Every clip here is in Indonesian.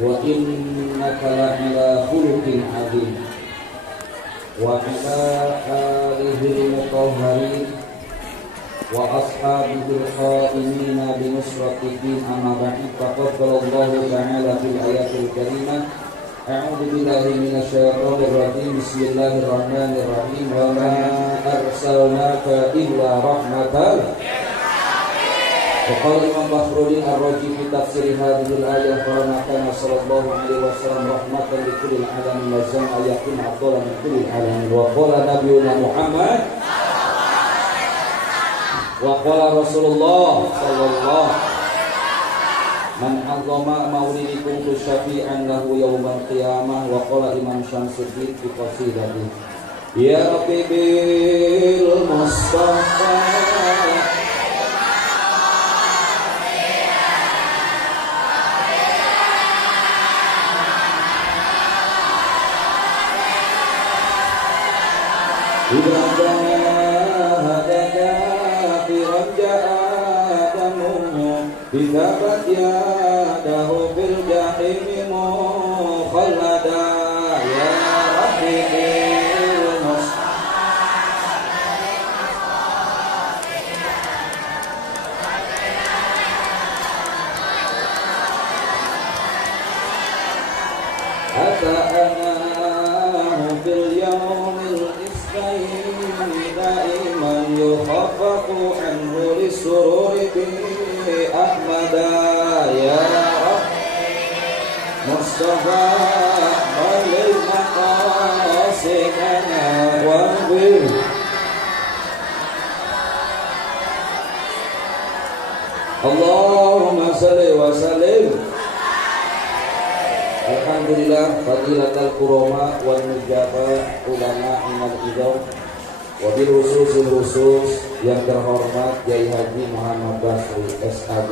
wa innaka la'ala khuluqin 'adzim wa 'ala alihi mutahharin wa ashabihi al-qa'imina bi nusratiddin amma ba'd faqala ta'ala fil ayatil karimah a'udzu billahi minasyaitonir rajim bismillahirrahmanirrahim wa ma arsalnaka illa rahmatan. Qala Imam Fakhruddin Ar-Razi fi tafsir hadhil ayah qala kana sallallahu alaihi wasallam rahmatan li kulli alamin lazam ayatun afdalan min kulli alamin wa qala nabiyuna Muhammad wa qala Rasulullah sallallahu man azama maulidikum syafi'an lahu yaumal qiyamah wa qala Imam Syamsuddin fi qasidatihi ya rabbi bil mustafa Bidabat yadahu bil jahimi mukhallada ya rabbi bil ata'anahu fil yawmil isnaini daiman yukhaffafu anhu lisururi Ahmada ya Rabbi Mustafa balik maqasidana wa bil Allahumma salli wa sallim. Alhamdulillah fadilatul kurama wal mujaba ulama imal idam wabil khusus yang terhormat Kiai Haji Muhammad Basri SAG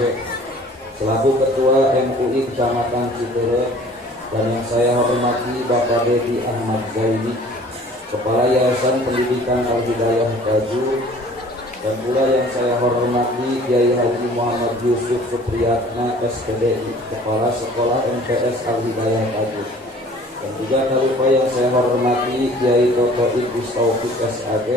selaku Ketua MUI Kecamatan Citerep, dan yang saya hormati Bapak Dedi Ahmad Zaidi Kepala Yayasan Pendidikan Al-Hidayah Taju, dan pula yang saya hormati Kiai Haji Muhammad Yusuf Supriyatna SPDI Kepala Sekolah MTS Al-Hidayah Taju, dan juga tak lupa yang saya hormati Kiai Toto Idris Taufik SAG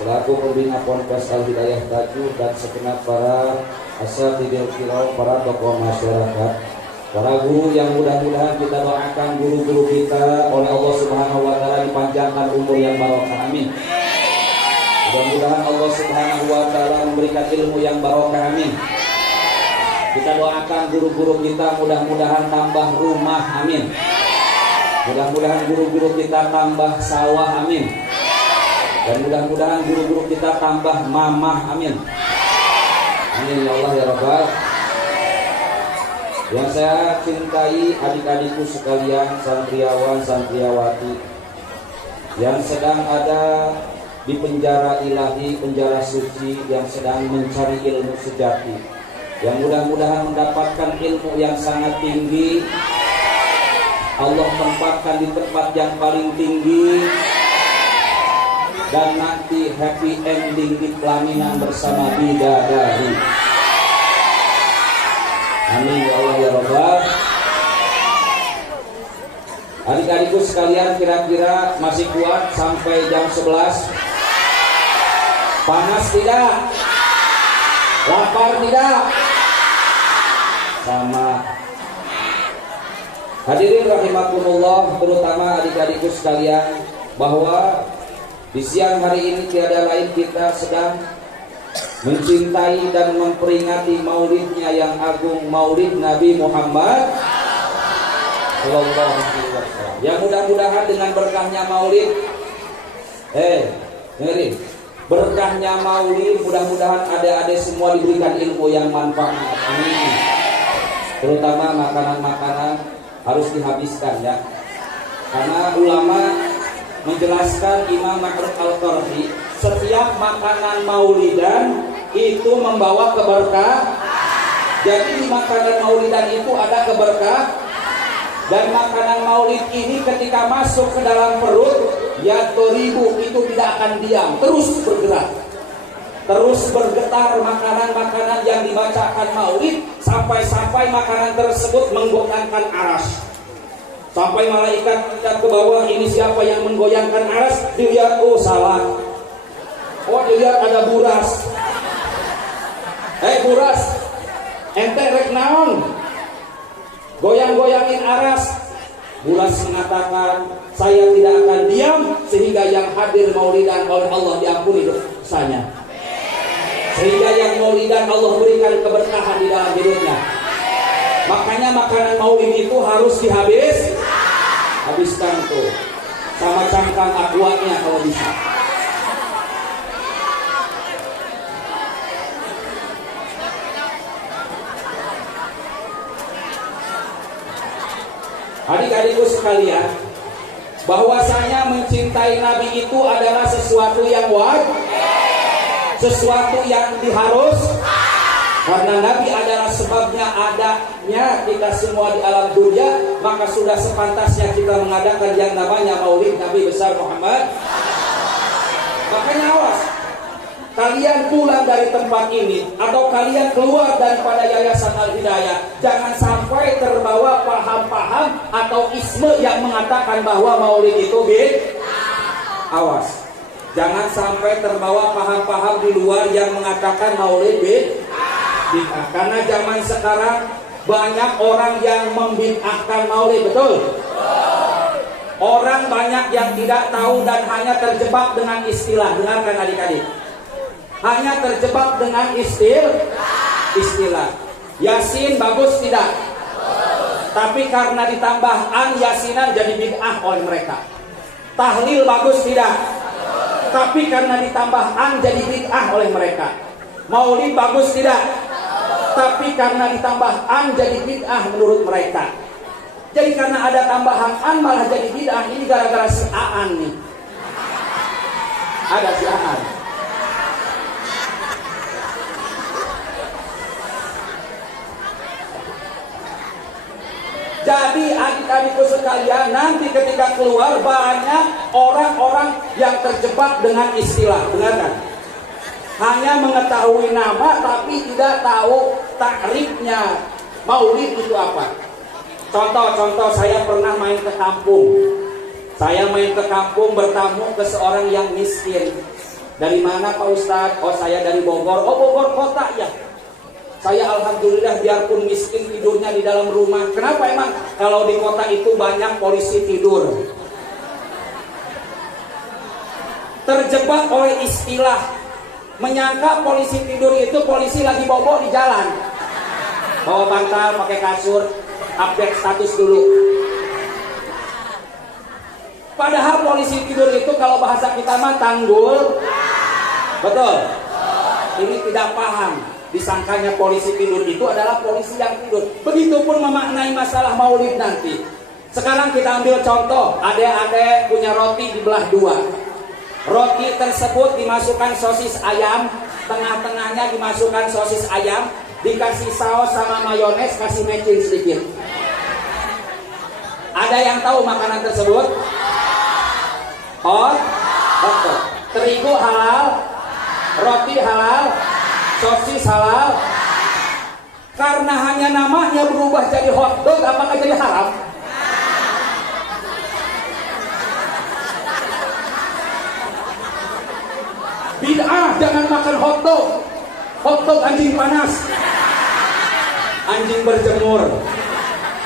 selaku pembina Ponpes Al-Hidayah Taju, dan segenap para asatidil kiram, para tokoh masyarakat, para guru yang mudah-mudahan kita doakan guru-guru kita oleh Allah Subhanahu wa taala dipanjangkan umur yang barokah, amin. Mudah-mudahan Allah Subhanahu wa taala memberikan ilmu yang barokah, amin. Kita doakan guru-guru kita mudah-mudahan tambah rumah, amin. Mudah-mudahan guru-guru kita tambah sawah, amin. Dan mudah-mudahan guru-guru kita tambah mamah, amin. Amin ya Allah ya Rabbal. Yang saya cintai adik-adikku sekalian, santriawan, santriawati yang sedang ada di penjara ilahi, penjara suci, yang sedang mencari ilmu sejati, yang mudah-mudahan mendapatkan ilmu yang sangat tinggi. Allah tempatkan di tempat yang paling tinggi, dan nanti happy ending di pelaminan bersama bidadari. Amin ya Allah ya Rabbal. Adik-adikku sekalian, kira-kira masih kuat sampai jam 11? Panas tidak? Lapar tidak? Sama. Hadirin rahimakumullah, terutama adik-adikku sekalian, bahwa di siang hari ini tiada lain kita sedang mencintai dan memperingati maulidnya yang agung, maulid Nabi Muhammad sallallahu alaihi wasallam. Yang mudah-mudahan dengan berkahnya maulid, dengerin, berkahnya maulid, mudah-mudahan adik-adik semua diberikan ilmu yang manfaat, amin. Terutama makanan-makanan harus dihabiskan ya, karena ulama menjelaskan, Imam Ma'ruf Al-Qarhi, setiap makanan maulidan itu membawa keberkah. Jadi di makanan maulidan itu ada keberkah, dan makanan maulid ini ketika masuk ke dalam perut, ya toribu, itu tidak akan diam, terus bergerak. terus bergetar makanan-makanan yang dibacakan maulid, sampai-sampai makanan tersebut menggoyangkan aras. Sampai malaikat lihat ke bawah, ini siapa yang menggoyangkan aras? Dilihat, oh salah. Oh dilihat ada buras. Buras, ente rek naon? Goyang-goyangin aras. Buras mengatakan, saya tidak akan diam sehingga yang hadir maulidan oleh Allah diampuni dosanya. Sehingga yang maulidan Allah berikan keberkahan di dalam hidupnya. Makanya makanan maulid itu harus habiskan tuh sama cangkang aquanya kalau bisa. Adik-adikku sekalian, bahwasanya mencintai Nabi itu adalah sesuatu yang wajib, sesuatu yang diharus. Karena Nabi adalah sebabnya adanya kita semua di alam dunia, maka sudah sepantasnya kita mengadakan yang namanya maulid Nabi besar Muhammad. Makanya awas, kalian pulang dari tempat ini atau kalian keluar daripada Yayasan Al-Hidayah, jangan sampai terbawa paham-paham atau isme yang mengatakan bahwa maulid itu bid'ah. Awas, jangan sampai terbawa paham-paham di luar yang mengatakan maulid bid'ah. Karena zaman sekarang banyak orang yang membid'ahkan maulid, betul? Orang banyak yang tidak tahu dan hanya terjebak dengan istilah. Dengarkan adik-adik, hanya terjebak dengan istilah. Yasin bagus tidak? Tapi karena ditambah an yasinan jadi bid'ah oleh mereka. Tahlil bagus tidak? Tapi karena ditambah an jadi bid'ah oleh mereka. Maulid bagus tidak? Tapi karena ditambah an jadi bid'ah menurut mereka. Jadi karena ada tambahan an malah jadi bid'ah. Ini gara-gara si Aan nih. Ada si Aan. Jadi adik-adikku sekalian, nanti ketika keluar banyak orang-orang yang terjebak dengan istilah. Dengarkan, hanya mengetahui nama tapi tidak tahu takrifnya maulid itu apa. Contoh, saya pernah main ke kampung. Saya main ke kampung bertamu ke seorang yang miskin. Dari mana Pak Ustadz? Oh saya dari Bogor. Oh Bogor kota ya. Saya alhamdulillah biarpun miskin tidurnya di dalam rumah. Kenapa emang? Kalau di kota itu banyak polisi tidur. Terjebak oleh istilah, menyangka polisi tidur itu polisi lagi bobo di jalan. Bawa bantal, pakai kasur, update status dulu. Padahal polisi tidur itu kalau bahasa kita mah tanggul. Betul? Ini tidak paham. Disangkanya polisi tidur itu adalah polisi yang tidur. Begitupun memaknai masalah maulid nanti. Sekarang kita ambil contoh, adek-adek punya roti dibelah dua. Roti tersebut dimasukkan sosis ayam, tengah-tengahnya dimasukkan sosis ayam, dikasih saus sama mayones, kasih mecin sedikit. Ada yang tahu makanan tersebut? Hot dog. Terigu halal, roti halal, sosis halal. Karena hanya namanya berubah jadi hot dog, apakah jadi haram? Bid'ah, jangan makan hot dog. Hot dog anjing panas, anjing berjemur.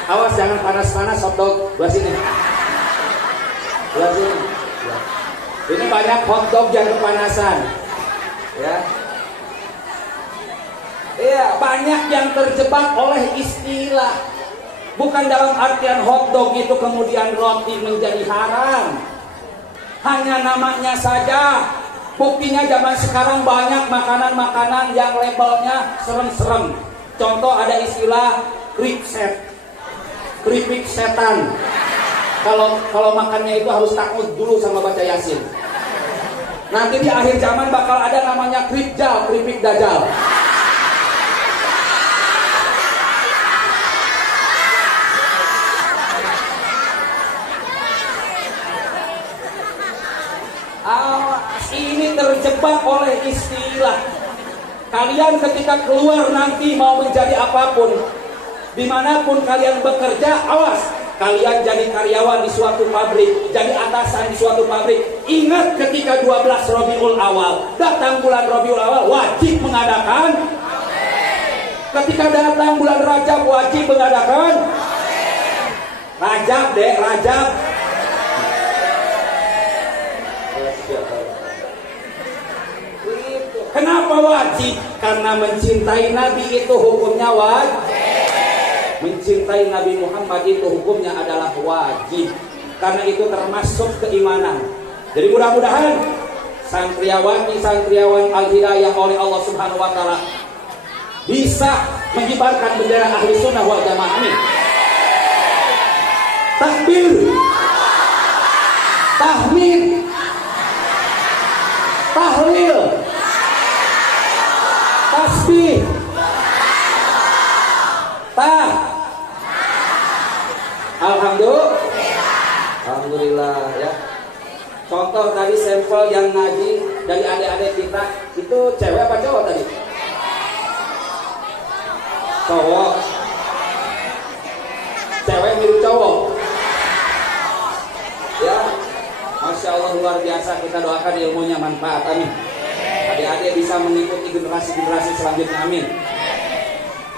Awas jangan panas-panas hot dog. Belah sini. Belah sini. Ini banyak hot dog yang kepanasan. Ya. Iya, banyak yang terjebak oleh istilah. Bukan dalam artian hot dog itu kemudian roti menjadi haram. Hanya namanya saja. Buktinya zaman sekarang banyak makanan-makanan yang labelnya serem-serem. Contoh ada istilah keripik setan. Kalau makannya itu harus takut dulu sama baca Yasin. Nanti di akhir zaman bakal ada namanya keripik dajjal. Ini terjebak oleh istilah. Kalian ketika keluar nanti mau menjadi apapun, dimanapun kalian bekerja, awas, kalian jadi karyawan di suatu pabrik, jadi atasan di suatu pabrik. Ingat ketika 12 Rabiul Awal, datang bulan Rabiul Awal, wajib mengadakan. Ketika datang bulan Rajab, wajib mengadakan. Rajab deh, Rajab. Kenapa wajib? Karena mencintai Nabi itu hukumnya wajib. Mencintai Nabi Muhammad itu hukumnya adalah wajib. Karena itu termasuk keimanan. Jadi mudah-mudahan santriawan Al-Hidayah oleh Allah Subhanahu wa taala bisa mengibarkan bendera Ahli Sunnah wal Jamaah. Amin. Takbir, tahmid, tahlil, tasbih, alhamdulillah ya. Contoh tadi sampel yang ngaji dari adik-adik kita itu cewek apa cowok tadi? Cowok. Cewek mirip cowok. Ya, Masya Allah luar biasa. Kita doakan ilmunya manfaat, amin. Adik-adik bisa mengikuti generasi-generasi selanjutnya, amin.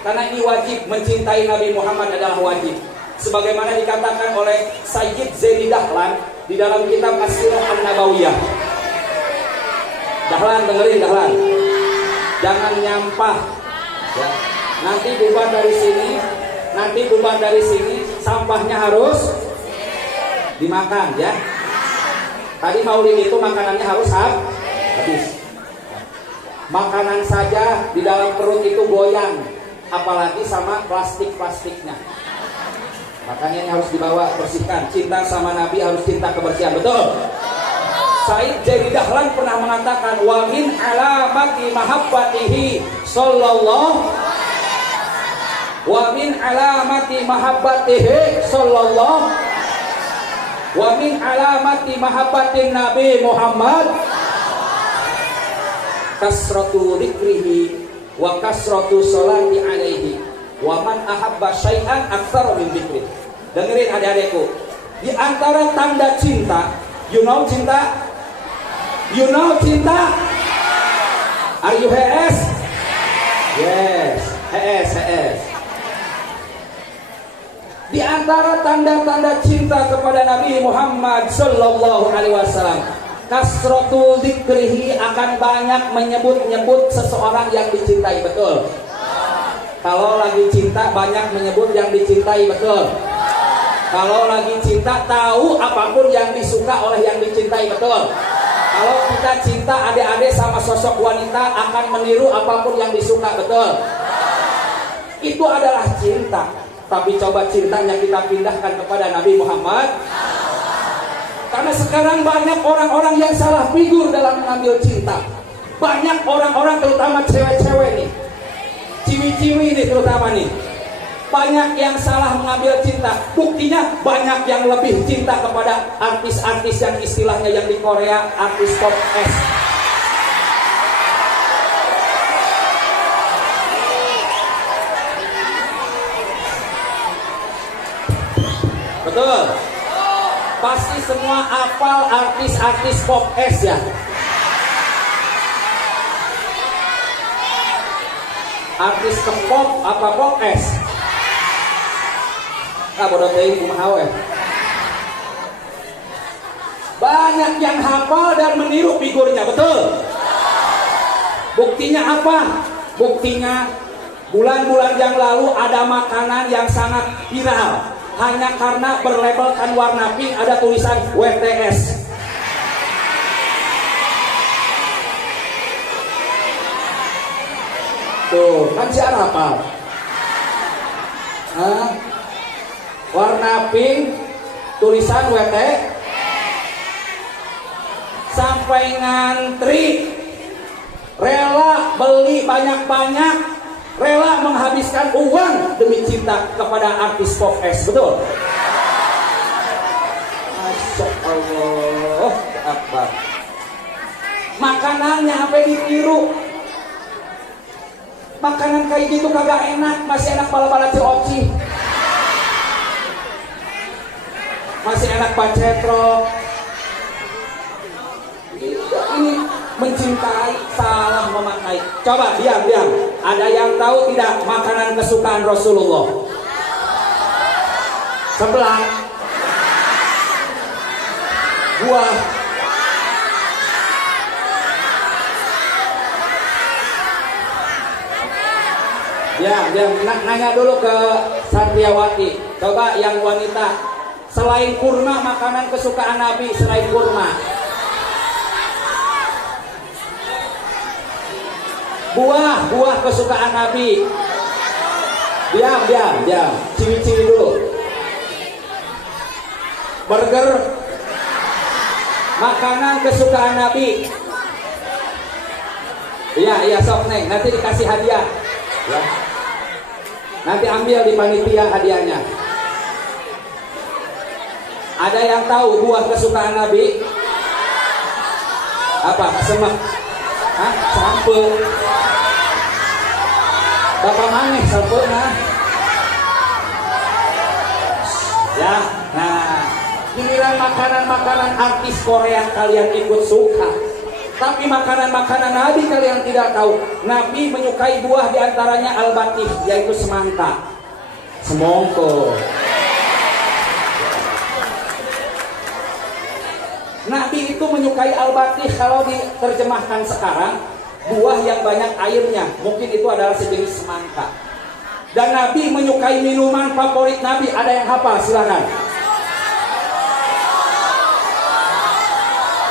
Karena ini wajib, mencintai Nabi Muhammad adalah wajib. Sebagaimana dikatakan oleh Sayyid Zaini Dahlan di dalam kitab As-Sirah An-Nabawiyah. Dahlan, dengerin Dahlan. Jangan nyampah. Ya. Nanti bubar dari sini, sampahnya harus dimakan ya. Tadi maulid itu makanannya harus habis. Makanan saja di dalam perut itu goyang, apalagi sama plastiknya. Makanya ini harus dibawa, bersihkan. Cinta sama Nabi harus cinta kebersihan, betul? Said Zaini Dahlan pernah mengatakan, wa min alamati mahabbatihi sallallahu wa min alamati mahabbatihi sallallahu wa min alamati mahabbatin Nabi Muhammad kasratu dzikrihi wa kasratu sholati alaihi wa man ahabba syai'an aktsara min dzikri. Dengerin adik-adikku, di antara tanda cinta, you know cinta? Are you HS? Yes, HS. Di antara tanda-tanda cinta kepada Nabi Muhammad sallallahu alaihi wasallam, kasratul dzikrihi, akan banyak menyebut-nyebut seseorang yang dicintai, betul? Kalau lagi cinta banyak menyebut yang dicintai, betul? Kalau lagi cinta tahu apapun yang disuka oleh yang dicintai, betul? Kalau kita cinta adik-adik sama sosok wanita akan meniru apapun yang disuka, betul? Itu adalah cinta. Tapi coba cintanya kita pindahkan kepada Nabi Muhammad. Karena sekarang banyak orang-orang yang salah figur dalam mengambil cinta. Banyak orang-orang, terutama cewek-cewek nih, ciwi-ciwi nih terutama nih, banyak yang salah mengambil cinta. Buktinya banyak yang lebih cinta kepada artis-artis yang istilahnya yang di Korea artis pop S. Betul. Pasti semua hafal artis-artis pop S ya. Artis ke pop apa pop S? Bodoh teuing kumaha we. Banyak yang hafal dan meniru figurnya, betul? Buktinya apa? Buktinya bulan-bulan yang lalu ada makanan yang sangat viral. Hanya karena berlabelkan warna pink ada tulisan WTS. Tuh, kan si hafal. Warna pink tulisan WT. Sampai ngantri, rela beli banyak-banyak, rela menghabiskan uang demi cinta kepada artis pop S, betul? Masya Allah, Akbar. Makanannya apa ditiru? Makanan kayak gitu kagak enak, masih enak bala-bala cioci, masih enak pacetrok. Ini mencintai salah memakai. Coba diam. Ada yang tahu tidak makanan kesukaan Rasulullah? Sebelah buah. Diam. Nanya dulu ke Santriawati. Coba yang wanita, selain kurma, makanan kesukaan Nabi selain kurma. Buah kesukaan Nabi. Diam. Ciwi-ciwi dulu. Burger, makanan kesukaan Nabi. Iya sok Neng, nanti dikasih hadiah. Ya. Nanti ambil di panitia hadiahnya. Ada yang tahu buah kesukaan Nabi? Apa? Semak? Hah? Sampe. Bapak maneh sampe nah. Ya, nah. Giliran makanan-makanan artis Korea kalian ikut suka. Tapi makanan-makanan Nabi kalian tidak tahu. Nabi menyukai buah diantaranya al-batih, yaitu semangka, semongko. Nabi itu menyukai al-batih. Kalau diterjemahkan sekarang, buah yang banyak airnya. Mungkin itu adalah sejenis semangka. Dan Nabi menyukai minuman favorit Nabi. Ada yang hafal? Silakan.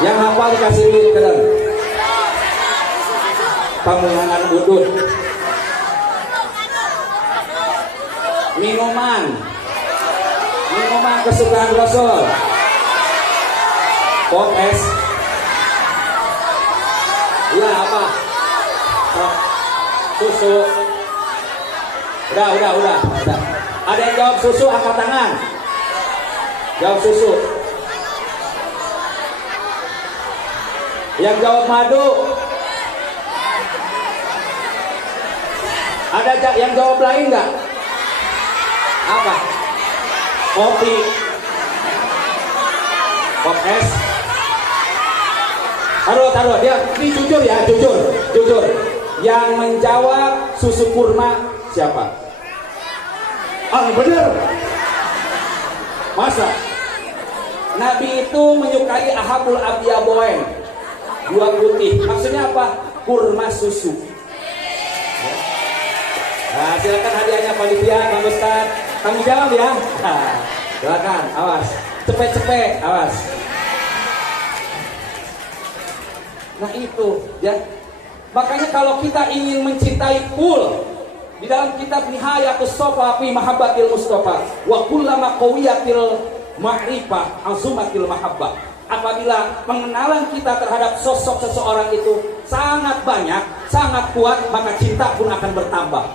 Yang hafal dikasih duit ke dalam. Pamungan budut. Minuman kesukaan Rasul. Pot es. Iya apa? Susu. Udah. Ada yang jawab susu, angkat tangan. Jawab susu. Yang jawab madu. Ada yang jawab lain nggak? Apa? Kopi. Pop es. Taruh. Dia ini jujur ya, jujur. Yang menjawab susu kurma siapa? Bener. Masa? Nabi itu menyukai ahabul abiyaboen, buah putih. Maksudnya apa? Kurma susu. Nah, silakan hadiahnya panitia, Bang Ustaz. Tanggung jawab ya. Nah, silakan, awas. Cepet, awas. Nah itu ya. Makanya kalau kita ingin mencintai full, di dalam kitab Nihayatus Sofa fi Mahabbatil Mustafa wa kullama qawiyatil ma'rifah azumatil mahabbah. Apabila pengenalan kita terhadap sosok seseorang itu sangat banyak, sangat kuat, maka cinta pun akan bertambah.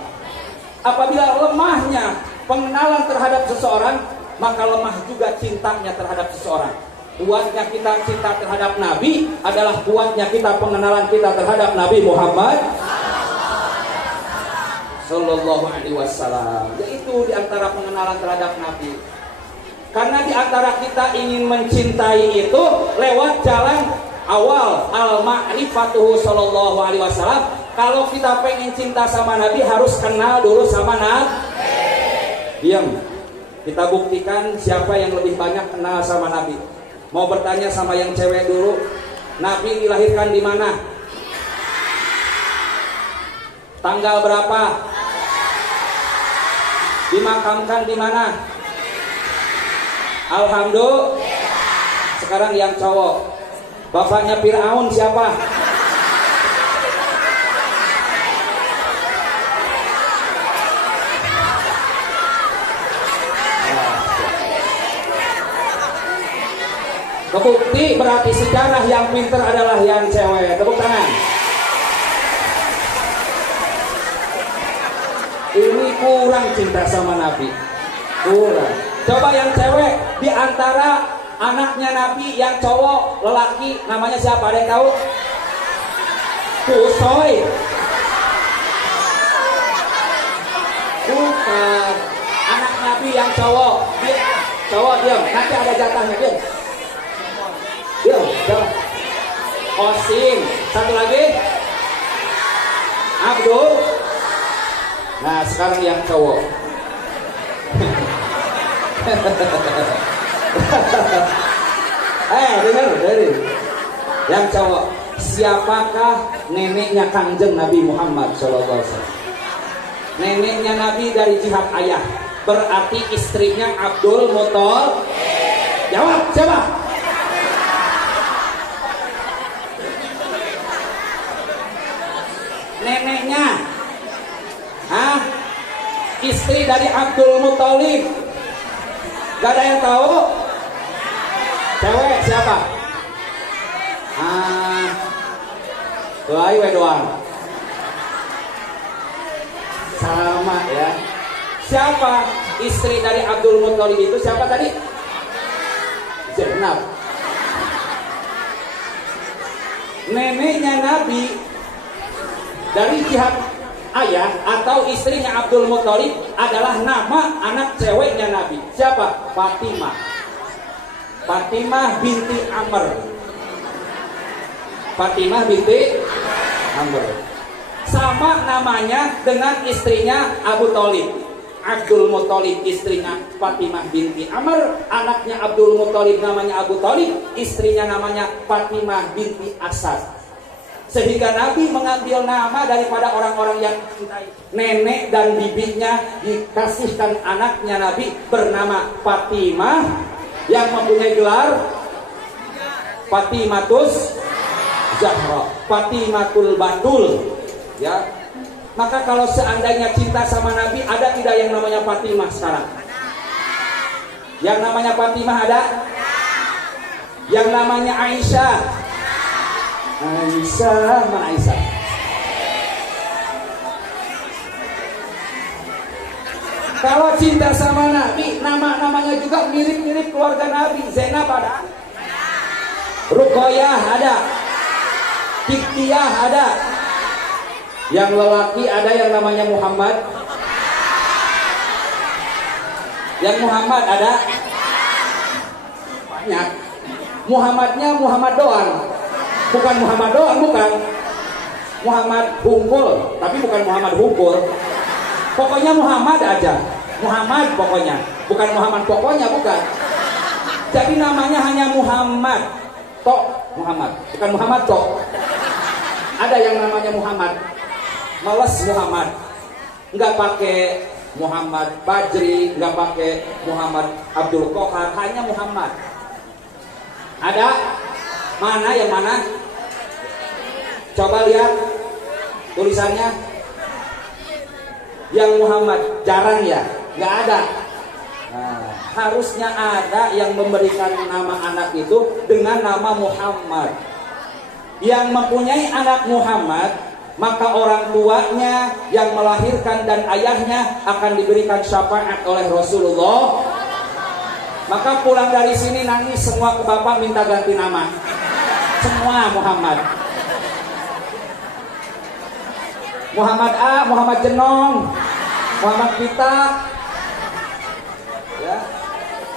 Apabila lemahnya pengenalan terhadap seseorang, maka lemah juga cintanya terhadap seseorang. Kuatnya kita cinta terhadap Nabi adalah kuatnya kita pengenalan kita terhadap Nabi Muhammad Sallallahu Alaihi Wasallam. Yaitu diantara pengenalan terhadap Nabi. Karena diantara kita ingin mencintai itu lewat jalan awal al-ma'rifatuhu Sallallahu Alaihi Wasallam. Kalau kita pengen cinta sama Nabi harus kenal dulu sama Nabi. Diam. Kita buktikan siapa yang lebih banyak kenal sama Nabi. Mau bertanya sama yang cewek dulu. Nabi dilahirkan di mana? Tanggal berapa? Dimakamkan di mana? Alhamdulillah. Sekarang yang cowok. Bapaknya Fir'aun siapa? Kebukti berarti sejarah yang pinter adalah yang cewek. Tepuk tangan. Ini kurang cinta sama Nabi. Kurang. Coba yang cewek di antara anaknya Nabi yang cowok lelaki namanya siapa? Ada yang tahu? Kusoy. bukan. Anak Nabi yang cowok. Cowok diam. Nanti ada jatahnya diam. Diam. Jalan. Qasim. Satu lagi. Abdul. Nah sekarang yang cowok. Dengar dari yang cowok. Siapakah neneknya Kangjeng Nabi Muhammad SAW? Neneknya Nabi dari jihad ayah, berarti istrinya Abdul Muthalib. Jawab siapa? Neneknya, istri dari Abdul Muthalib. Gak ada yang tahu? Cewek siapa? Doai doang. Sama ya. Siapa istri dari Abdul Muthalib itu? Siapa tadi? Zainab. Neneknya Nabi dari jihad ayah atau istrinya Abdul Muthalib adalah nama anak ceweknya Nabi. Siapa? Fatimah. Fatimah binti Amr. Fatimah binti Amr. Sama namanya dengan istrinya Abu Thalib. Abdul Muthalib istrinya Fatimah binti Amr, anaknya Abdul Muthalib namanya Abu Thalib, istrinya namanya Fatimah binti Asad. Sehingga Nabi mengambil nama daripada orang-orang yang mencintai nenek dan bibinya, dikasihkan anaknya Nabi bernama Fatimah yang mempunyai gelar Fatimatus Zahra, Fatimatul Batul. Ya, maka kalau seandainya cinta sama Nabi, ada tidak yang namanya Fatimah sekarang? Yang namanya Fatimah ada? Yang namanya Aisyah. Aisyah, mana Aisyah? Kalau cinta sama Nabi, nama-namanya juga mirip-mirip keluarga Nabi. Zainab ada? Ruqayyah ada? Tiktiyah ada? Yang lelaki ada yang namanya Muhammad. Yang Muhammad ada? Banyak. Muhammadnya Muhammad doang. Bukan Muhammad doang, bukan. Muhammad Hungkul, tapi bukan Muhammad Hungkul. Pokoknya Muhammad aja. Muhammad pokoknya. Bukan Muhammad pokoknya, bukan. Jadi namanya hanya Muhammad. Tok Muhammad. Bukan Muhammad Tok. Ada yang namanya Muhammad. Males Muhammad, nggak pakai Muhammad Badri, nggak pakai Muhammad Abdul Kohar, hanya Muhammad. Ada? Mana yang mana? Coba lihat tulisannya. Yang Muhammad jarang ya, nggak ada. Nah, harusnya ada yang memberikan nama anak itu dengan nama Muhammad. Yang mempunyai anak Muhammad, maka orang tuanya yang melahirkan dan ayahnya akan diberikan syafaat oleh Rasulullah. Maka pulang dari sini nangis semua ke bapak minta ganti nama. Semua Muhammad. Muhammad A, Muhammad Jenong, Muhammad Pita.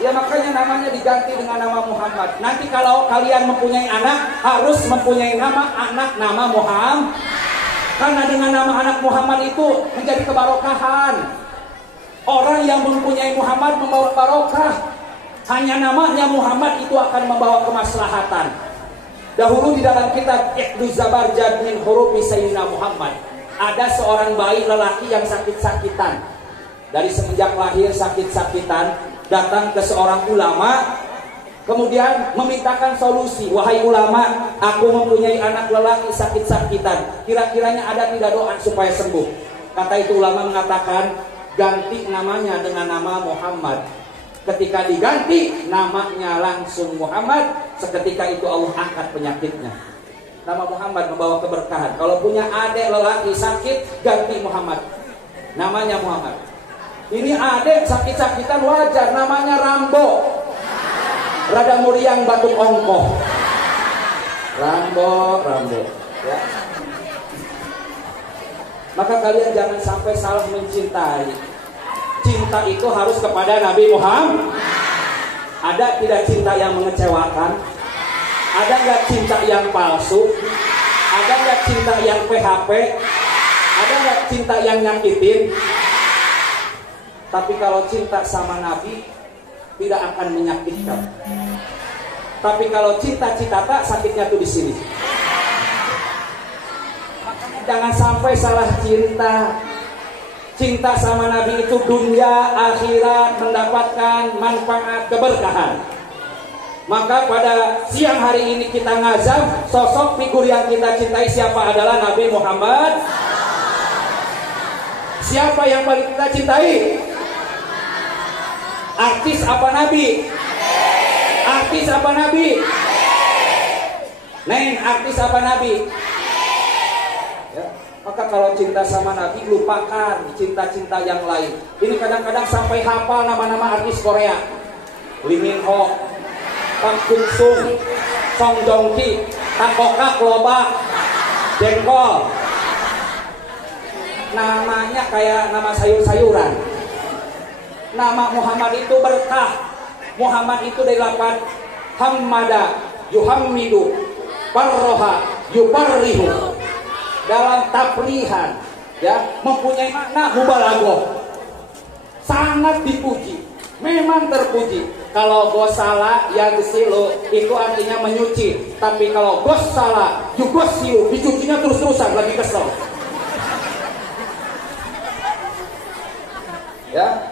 Ya makanya namanya diganti dengan nama Muhammad. Nanti kalau kalian mempunyai anak, harus mempunyai nama Muhammad. Karena dengan nama anak Muhammad itu menjadi kebarokahan. Orang yang mempunyai Muhammad membawa barokah. Hanya namanya Muhammad itu akan membawa kemaslahatan. Dahulu di dalam kitab Iqduz Zabarjad min Hurufi Sayyidina Muhammad, ada seorang bayi lelaki yang sakit-sakitan. Dari semenjak lahir sakit-sakitan, datang ke seorang ulama, kemudian memintakan solusi. Wahai ulama, aku mempunyai anak lelaki sakit-sakitan. Kira-kiranya ada tidak doa supaya sembuh? Kata itu ulama mengatakan, ganti namanya dengan nama Muhammad. Ketika diganti namanya langsung Muhammad, seketika itu Allah angkat penyakitnya. Nama Muhammad membawa keberkahan. Kalau punya adik lelaki sakit, ganti Muhammad. Namanya Muhammad. Ini adik sakit-sakitan wajar, namanya Rambo. Rada muriang batuk ongkoh. Rambo ya. Maka kalian jangan sampai salah mencintai. cinta itu harus kepada Nabi Muhammad. Ada tidak cinta yang mengecewakan? Ada nggak cinta yang palsu? Ada nggak cinta yang PHP? Ada nggak cinta yang nyakitin? Tapi kalau cinta sama Nabi tidak akan menyakitkan. Tapi kalau cinta-cinta tak, sakitnya tuh di sini. Makanya jangan sampai salah cinta. Cinta sama Nabi itu dunia akhirat mendapatkan manfaat keberkahan. Maka pada siang hari ini kita ngazam sosok figur yang kita cintai siapa adalah Nabi Muhammad. Siapa yang paling kita cintai? Artis apa Nabi? Artis apa Nabi? Neng, artis apa Nabi? Ya. Maka kalau cinta sama Nabi, lupakan cinta-cinta yang lain. Ini kadang-kadang sampai hafal nama-nama artis Korea. Lee Min Ho, Park Chung Sung, Song Joong Ki, Takokak loba, jengkol. Namanya kayak nama sayur-sayuran. Nama Muhammad itu berkah. Muhammad itu dari lapan Hammada, Yuhammidu, Parroha, Yuparrihu. Dalam taprihan, ya, mempunyai makna hubalago, sangat dipuji, memang terpuji. Kalau gosala ya gesilu itu artinya menyuci, tapi kalau gosala yugosiu dicucinya terus-terusan, lagi kesel. Ya,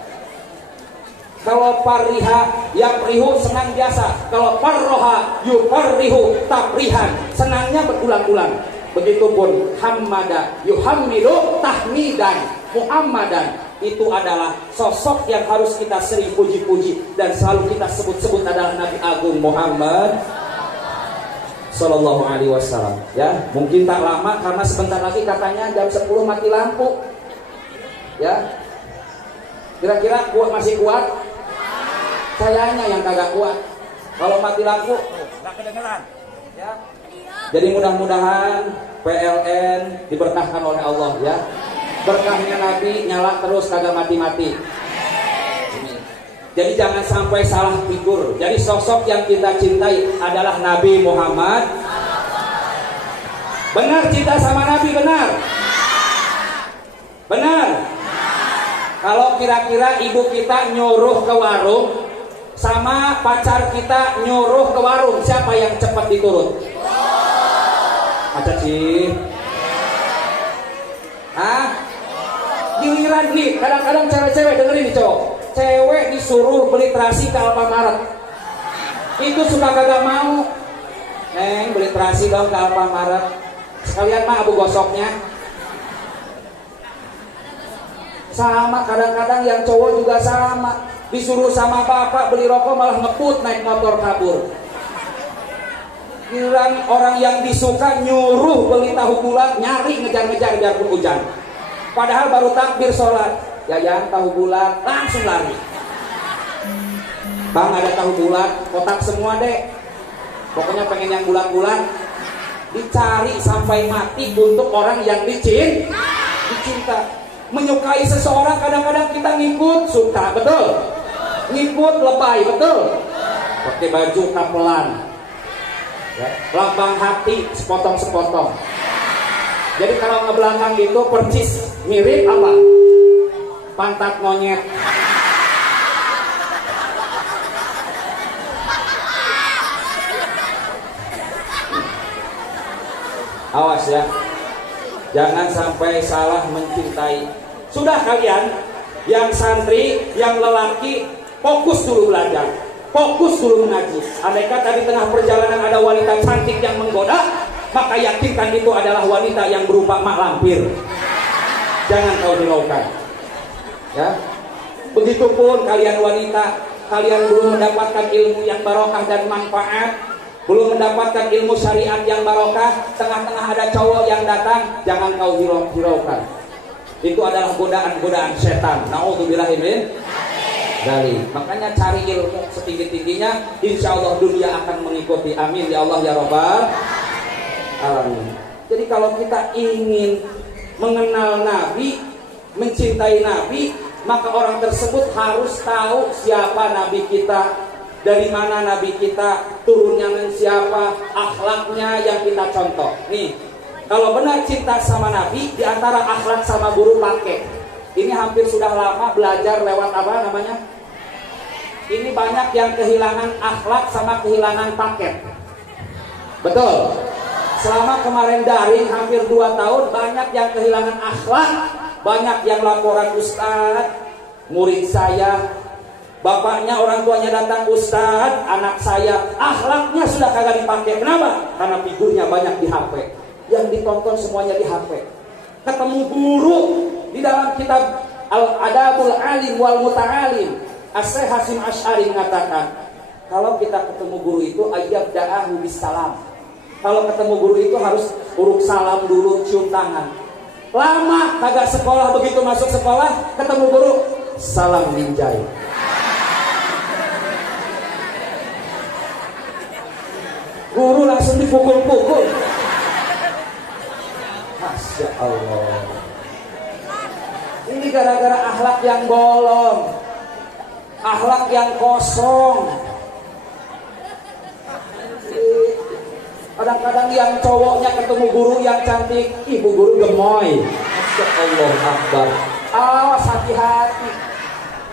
kalau pariha ya prihu senang biasa, kalau parroha yuparrihu taprihan, senangnya berulang-ulang. Begitupun Hammada yuhammidu tahmidan, Muhammadan itu adalah sosok yang harus kita sering puji-puji dan selalu kita sebut-sebut adalah Nabi Agung Muhammad Sallallahu Alaihi Wasallam. Ya, mungkin tak lama karena sebentar lagi katanya jam 10 mati lampu. Ya, kira-kira kuat, masih kuat? Sayangnya yang kagak kuat. Kalau mati lampu nggak kedengeran. Ya. Jadi mudah-mudahan PLN diberkahkan oleh Allah ya. Berkahnya Nabi nyala terus kagak mati-mati. Jadi jangan sampai salah figur. Jadi sosok yang kita cintai adalah Nabi Muhammad. Benar cinta sama Nabi, benar? Benar. Kalau kira-kira ibu kita nyuruh ke warung sama pacar kita nyuruh ke warung, siapa yang cepat diturut? Ada sih. Hah? Giliran nih, kadang-kadang cewek-cewek dengerin nih cowok. Cewek disuruh beli terasi ke Alfamaret. Itu suka kagak mau. Neng, beli terasi dong ke Alfamaret. Sekalian mah abu gosoknya. Sama kadang-kadang yang cowok juga sama. Disuruh sama bapak beli rokok malah ngeput naik motor kabur. Giliran orang yang disuka nyuruh beli tahu bulat, nyari ngejar-ngejar biarpun hujan. Padahal baru takbir sholat, Yayan tahu bulat, langsung lari. Bang ada tahu bulat, kotak semua deh. Pokoknya pengen yang bulat-bulat. Dicari sampai mati untuk orang yang dicinta. Menyukai seseorang kadang-kadang kita ngikut, suka, betul? Ngikut lebay, betul? Pakai baju kapelan. Ya, lambang hati sepotong-sepotong. Jadi kalau ngebelakang gitu percis mirip apa? Pantat monyet. Awas ya, jangan sampai salah mencintai. Sudah kalian yang santri, yang lelaki, fokus dulu belajar. Fokus dulu mengaji. Andaikan tadi tengah perjalanan ada wanita cantik yang menggoda, maka yakinkan itu adalah wanita yang berupa mak lampir. Jangan kau hiraukan. Ya. Begitupun kalian wanita, kalian belum mendapatkan ilmu yang barokah dan manfaat, belum mendapatkan ilmu syariat yang barokah, tengah-tengah ada cowok yang datang, jangan kau hiraukan. Itu adalah godaan-godaan setan. Nauzubillahimin. Dari makanya cari ilmu setinggi-tingginya, insya Allah dunia akan mengikuti. Amin ya Allah ya Rabbal alamin. Jadi kalau kita ingin mengenal Nabi, mencintai Nabi, maka orang tersebut harus tahu siapa nabi kita, dari mana nabi kita, turunnya dengan siapa, akhlaknya yang kita contoh. Nih, kalau benar cinta sama nabi, di antara akhlak sama guru pakai. Ini hampir sudah lama belajar lewat apa namanya? Ini banyak yang kehilangan akhlak sama kehilangan paket. Betul. Selama kemarin daring hampir 2 tahun, banyak yang kehilangan akhlak, banyak yang laporan, Ustaz, murid saya, bapaknya orang tuanya datang, Ustaz, anak saya akhlaknya sudah kagak dipakai. Kenapa? Karena figurnya banyak di HP, yang ditonton semuanya di HP. Ketemu guru di dalam kitab Al-Adabul Alim wal Muta'alim, As-Syaikh Hasyim Asy'ari mengatakan, kalau kita ketemu guru itu ayyab da'ahu bis salam. Kalau ketemu guru itu harus uruk salam dulu, cium tangan. Lama kagak sekolah, begitu masuk sekolah ketemu guru, salam linjai. Guru langsung dipukul-pukul. Masya Allah. Ini gara-gara akhlak yang bolong, akhlak yang kosong. Kadang-kadang yang cowoknya ketemu guru yang cantik, ibu guru gemoy. Masya Allah Akbar. Awas, hati-hati,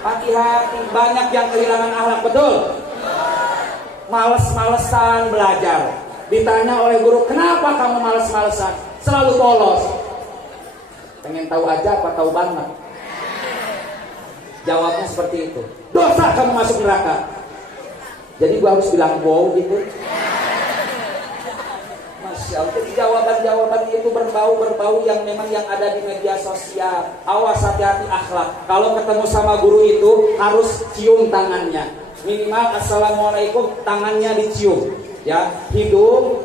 hati-hati. Banyak yang kehilangan akhlak, betul. Males-malesan belajar. Ditanya oleh guru, kenapa kamu males-malesan? Selalu bolos. Pengen tahu aja apa tahu banget? Jawabnya seperti itu. Dosa kamu masuk neraka. Jadi gua harus bilang wow gitu. Masya Allah. Jadi jawaban-jawaban itu berbau-berbau yang memang yang ada di media sosial. Awas, hati-hati akhlak. Kalau ketemu sama guru itu harus cium tangannya. Minimal assalamualaikum, tangannya dicium. Ya, hidung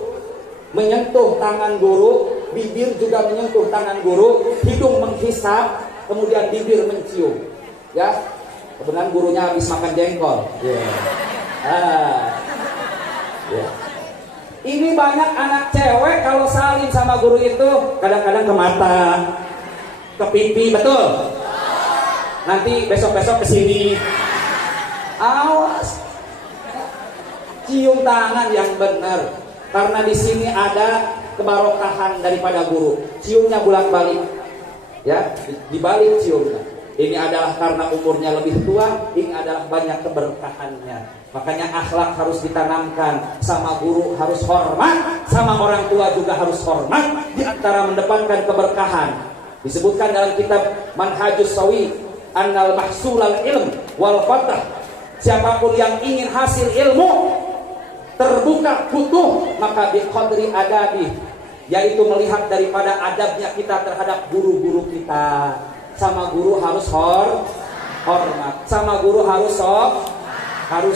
menyentuh tangan guru, bibir juga menyentuh tangan guru, hidung menghisap, kemudian bibir mencium. Ya, kebetulan gurunya habis makan jengkol. Yeah. Ini banyak anak cewek kalau salim sama guru itu kadang-kadang ke mata, ke pipi, betul. Nanti besok-besok ke sini. Awas, cium tangan yang benar, karena di sini ada kebarokahan daripada guru. Ciumnya bolak-balik, ya, dibalik ciumnya. Ini adalah karena umurnya lebih tua, ini adalah banyak keberkahannya. Makanya akhlak harus ditanamkan, sama guru harus hormat, sama orang tua juga harus hormat, di antara mendapatkan keberkahan. Disebutkan dalam kitab Manhajus Shawi, annal mahsulal ilm wal fatah. Siapapun yang ingin hasil ilmu terbuka butuh, maka biqadri adabi, yaitu melihat daripada adabnya kita terhadap guru-guru kita. Sama guru harus hormat, sama guru harus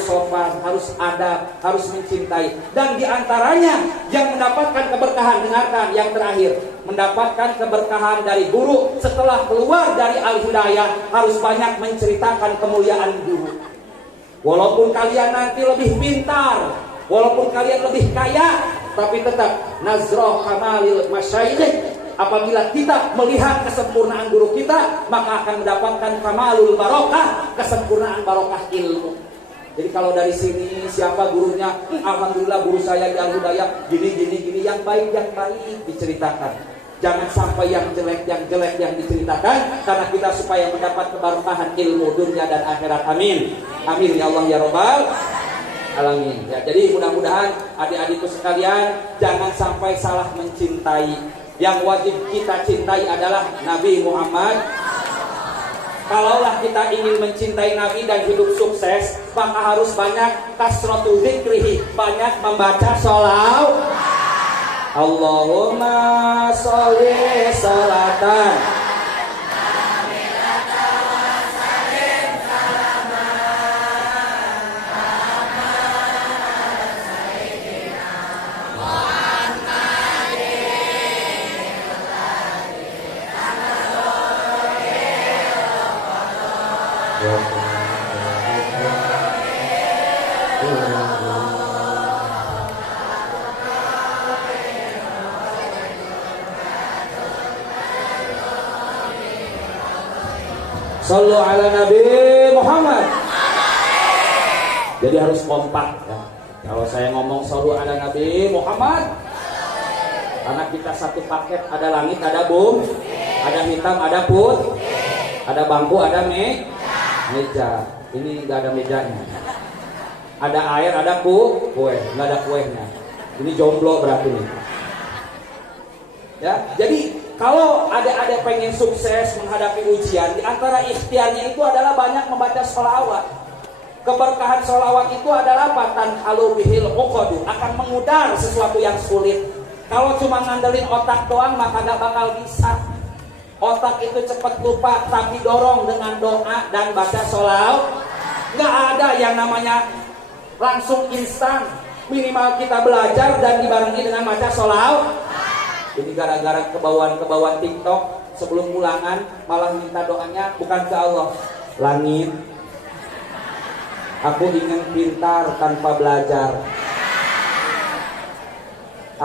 sopan, harus adab, harus mencintai. Dan diantaranya yang mendapatkan keberkahan, dengarkan yang terakhir, mendapatkan keberkahan dari guru setelah keluar dari al-hidayah, harus banyak menceritakan kemuliaan guru. Walaupun kalian nanti lebih pintar, walaupun kalian lebih kaya, tapi tetap nazroh kamalil masyayikh. Apabila kita melihat kesempurnaan guru kita, maka akan mendapatkan kamalul barokah, kesempurnaan barokah ilmu. Jadi kalau dari sini siapa gurunya, alhamdulillah guru saya di Al-Hidayah gini, yang baik diceritakan. Jangan sampai yang jelek yang diceritakan, karena kita supaya mendapat keberkahan ilmu dunia dan akhirat. Amin. Amin ya Allah ya Rabbal alamin. Ya, jadi mudah-mudahan adik-adikku sekalian jangan sampai salah mencintai. Yang wajib kita cintai adalah Nabi Muhammad. Kalaulah kita ingin mencintai Nabi dan hidup sukses, maka harus banyak kasratul dzikrihi, banyak membaca sholawat. Allahumma sholli sholatan Shallu ala Nabi Muhammad. Jadi harus kompak ya. Kalau saya ngomong shallu ala Nabi Muhammad, karena kita satu paket, ada langit, ada bumi, ada hitam, ada putih, ada bangku, ada meja. Ini nggak ada mejanya. Ada air, ada kue, nggak ada kuenya. Ini jomblo berarti nih. Ya, jadi kalau ada pengen sukses menghadapi ujian, di antara ikhtiarnya itu adalah banyak membaca sholawat. Keberkahan sholawat itu adalah patan halu bihil uqadu, akan mengudar sesuatu yang sulit. Kalau cuma ngandelin otak doang maka gak bakal bisa. Otak itu cepat lupa, tapi dorong dengan doa dan baca sholawat. Gak ada yang namanya langsung instan. Minimal kita belajar dan dibarengi dengan baca sholawat. Jadi gara-gara kebauan TikTok sebelum ulangan malah minta doanya bukan ke Allah. Langit, aku ingin pintar tanpa belajar.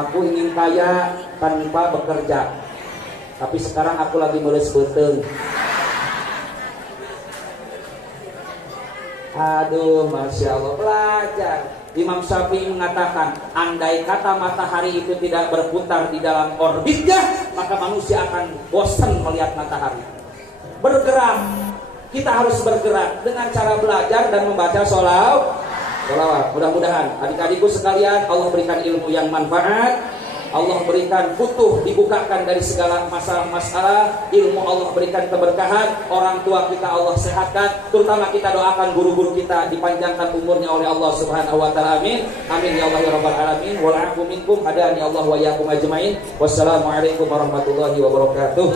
Aku ingin kaya tanpa bekerja. Tapi sekarang aku lagi meles beteng. Aduh, Masya Allah, belajar. Imam Syafi'i mengatakan, andai kata matahari itu tidak berputar di dalam orbitnya, maka manusia akan bosan melihat matahari. Bergerak, kita harus bergerak dengan cara belajar dan membaca sholawat. Mudah-mudahan adik-adikku sekalian, Allah berikan ilmu yang manfaat. Allah berikan futuh, dibukakan dari segala masalah-masalah. Ilmu Allah berikan keberkahan. Orang tua kita Allah sehatkan. Terutama kita doakan guru-guru kita dipanjangkan umurnya oleh Allah Subhanahu wa taala. Amin. Amin ya Allah ya rabbal alamin. Wal afu minkum hadani Allah wa iyyakum ajmain. Wassalamualaikum warahmatullahi wabarakatuh.